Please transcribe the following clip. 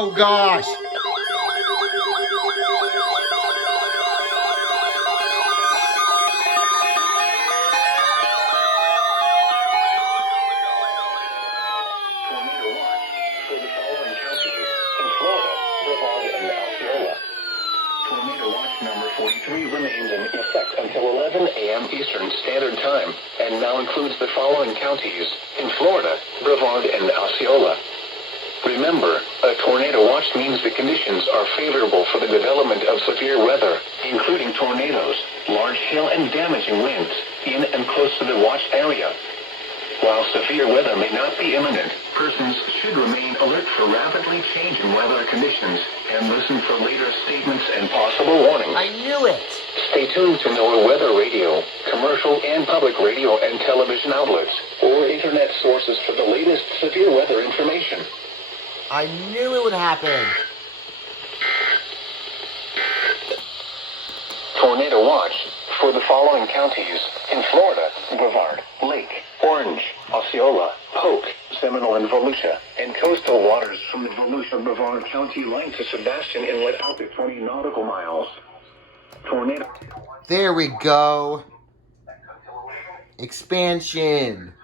Oh gosh. Tornado watch for the following counties in Florida, Brevard, and Osceola. Tornado watch number 43 remains in effect until 11 a.m. Eastern Standard Time and now includes the following counties in Florida, Brevard, and Osceola. Remember, a tornado watch means the conditions are favorable for the development of severe weather, including tornadoes, large hail, and damaging winds in and close to the watched area. While severe weather may not be imminent, persons should remain alert for rapidly changing weather conditions and listen for later statements and possible warnings. I knew it. Stay tuned to NOAA weather radio, commercial and public radio and television outlets, or internet sources for the latest severe weather information. I knew it would happen. Tornado watch for the following counties in Florida: Brevard, Lake, Orange, Osceola, Polk, Seminole, and Volusia, and coastal waters from the Volusia-Brevard County line to Sebastian Inlet out to 20 nautical miles. Tornado. There we go. Expansion.